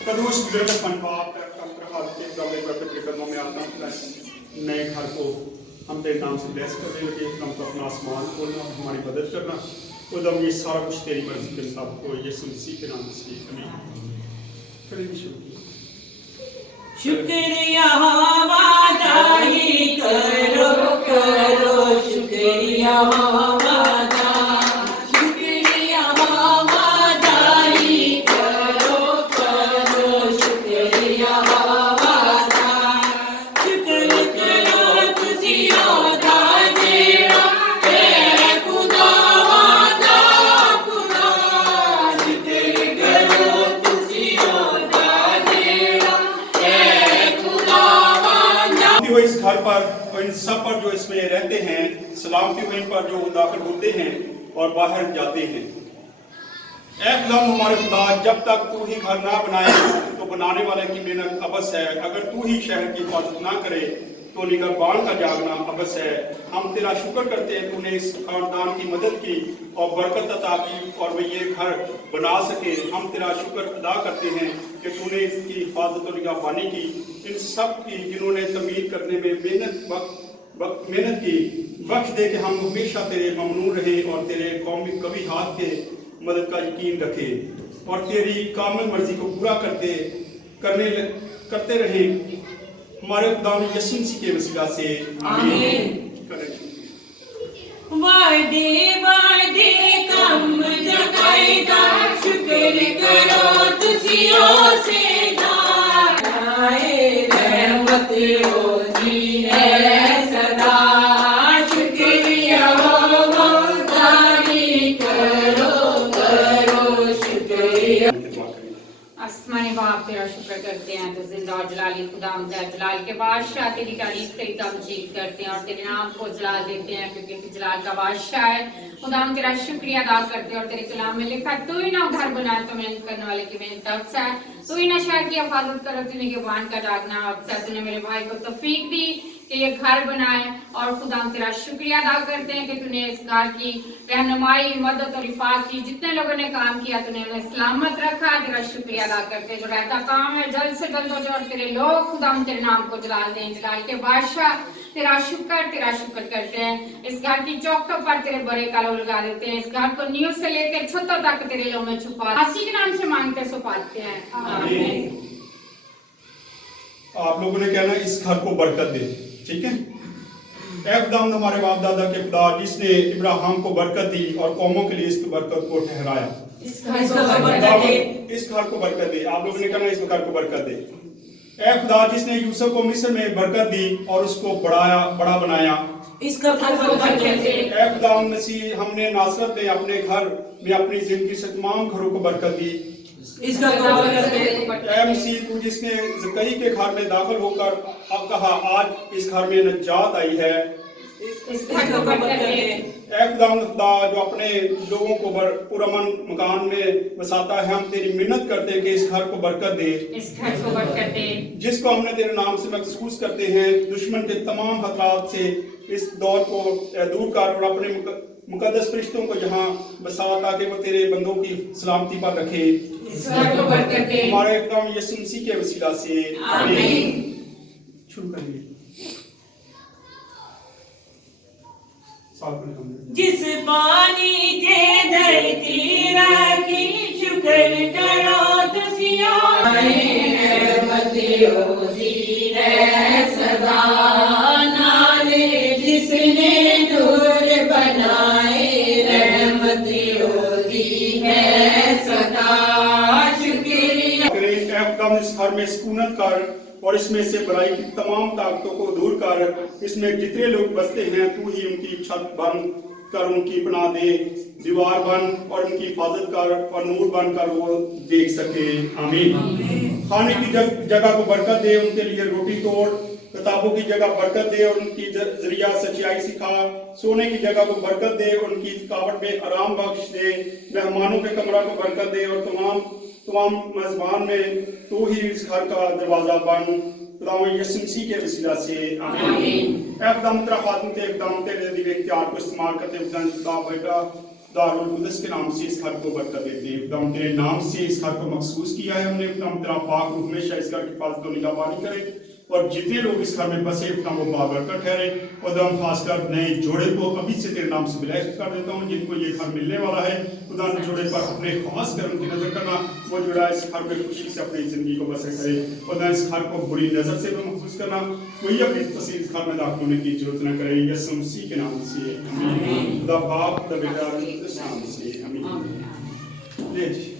कदूस बुजुर्ग मनवाब के पवित्र कदमों में आता हूँ। नए घर को हम तेरे नाम से ब्लेस करने लगे, हम तो अपना आसमान खोलना, हमारी मदद करना, खुदम ये सारा कुछ तेरी मर्जी के मुताबिक हो, यीशु मसीह के नाम से आमीन। करेंगे शुक्रिया वादाई करो करो शुक्रिया वादा शुक्रिया वादाई करो करो शुक्रिया वादा शुक्र करो तुसी ओदा जेड़ा है खुदा वादा खुदा शुक्र करो तुसी ओदा जेड़ा हो इस घर पर और इन सब पर जो इसमें रहते हैं, सलामती हो इन पर जो दाखिल होते हैं और बाहर जाते हैं। ऐ खुदा हमारे खुदा, जब तक तू ही घर ना बनाए तो बनाने वाले की मेहनत अबस है। अगर तू ही शहर की हिफाजत ना करे तो निगहबान का जागना अबस है। हम तेरा शुक्र करते हैं, तूने इस खानदान की मदद की और बरकत अता की और वो ये घर बना सके। हम तेरा शुक्र अदा करते हैं कि तूने इसकी हिफाजत और निगहबानी की, इन सब की जिन्होंने तमीर करने में मेहनत की। बख्श दे कि हम हमेशा तेरे ममनून रहे और तेरे कौमी कभी हाथ के मदद का यकीन रखें और तेरी कामिल मर्जी को पूरा करते रहे। हमारे खुदा यीशु मसीह के वसीला से आमीन। वादे वादे कम जगाएगा शुक्र करो तुसी से आए रहमत होती है सदा शुक्रिया वादाई करो करो शुक्रिया। आसमानी बाप तेरा शुक्र करते हैं तो जिंदा और जलाली खुदा जलाल के बादशाह तेरी तारीफ तेरी तमजीद करते हैं और तेरे नाम को जलाल देते हैं क्योंकि तू जलाल का बादशाह है। खुदा हम तेरा शुक्रिया अदा करते हैं और तेरे कलाम में लिखा तू ही ना घर बनाए तो मेहनत करने वाले की मेहनत अफसा है, तू ही ना शहर की हिफाजत करो तूने निगहबान का जागना अफसा। तूने मेरे भाई को तौफीक दी कि ये घर बनाए और खुदा हम तेरा शुक्रिया अदा करते हैं कि तूने इस घर की रहनुमाई मदद और हिफाजत की। जितने लोगों ने काम किया तूने उन्हें सलामत रखा, तेरा शुक्रिया अदा करते हैं। जो रहता काम है जल्द से जल्द हो जाए और तेरे लोग खुदा हम तेरे नाम को जलाल दें। जलाल के बादशाह तेरा शुक्र करते हैं। इस घर की चौखटों पर तेरे बड़े कालो लगा देते हैं। इस घर को नींव से लेकर छतों तक तेरे लो में छुपा मसीह के नाम से मांगते सो पाते हैं आमीन। आप लोगों ने कहना इस घर को बरकत दे, ठीक है। ऐ खुदा हमारे बाप दादा के खुदा जिसने इब्राहिम को बरकत दी और कौमों के लिए इस बरकत को ठहराया, इस घर को बरकत दे। आप लोगों ने कहना इस घर को बरकत दे। ऐ खुदा जिसने यूसुफ को मिस्र में बरकत दी और उसको बड़ा बनाया, इस घर को बरकत दे। ऐ खुदा मसीह हमने नासरत में अपने घर में अपनी जिंदगी से तमाम घरों को बरकत दी, इस घर को बरकत दे। ऐ मसीह तू जिसने ज़कई के घर में दाखिल होकर अब कहा आज इस घर में नजात आई है, इस घर को बरकत दे। ऐ खुदा जो अपने लोगों को पुरअमन मकान में बसाता है, हम तेरी मिन्नत करते हैं कि इस घर को बरकत दे, इस घर को बरकत दे। जिसको हमने तेरे नाम से महसूस करते हैं। दुश्मन के तमाम खतरात से इस दौर को दूर कर और अपने मुकद्दस फरिश्तों को यहाँ बसा ताकि वो तेरे बंदों की सलामती पर रखे। इस घर को बरकत दे। हमारे खुदा यीशु मसीह के वसीला से आमीन। शुरू करेंगे। जिस पानी के धरती राखी शुक्र करो तुसियो रहमत होती है सदा नाले जिसने नूर बनाए रहमत होती है सदा शुक्रिया। इस घर में सुकूनत कर और इसमें से बुराई की तमाम ताकतों को दूर कर। इसमें जितने लोग बसते हैं तू ही उनकी छत बन कर उनकी पनाह दे, दीवार बन और उनकी हिफाजत कर और नूर बन कर वो देख सके। आमीन। खाने की जगह को बरकत दे, उनके लिए रोटी तोड़, किताबों की जगह बरकत दे और उनकी जरिया सच्चाई सिखा। सोने की जगह को बरकत दे और उनकी थकावट में आराम बख्श दे। मेहमानों के कमरा को बरकत दे और तमाम मेजबान में तू ही इस घर का दरवाजा बन। खुदावंद यीशु मसीह के वसीला से आमीन। एकदम तेरा खातम ते एकदम तेरे दिव्य इख्तियार को इस्तेमाल करते हुए खुदा बेटा दारुल कुदस के नाम से इस घर को बरकत देते हैं। खुदा तेरे नाम से इस घर को मखसूस किया है हमने। खुदा तेरा पाक रूह हमेशा इस घर की हिफाजत और निगहबानी करे और जितने लोग इस घर में बसे खुदा वो बाबरकत ठहरे। खुदा खासकर नए जोड़े को अभी से तेरे नाम से ब्लेस कर देता हूँ जिनको ये घर मिलने वाला है। खुदा जोड़े पर अपने खास कर उनकी नजर करना, वो जोड़ा इस घर में खुशी से अपनी जिंदगी को बसर करे। खुदा इस घर को बुरी नजर से भी महफूज करना, कोई अपनी तस्वीर इस घर में दाखिल होने की जरूरत न करे। यीशु मसीह के नाम से आमीन। खुदा बाप, खुदा बेटा, इस नाम से आमीन। ले जी।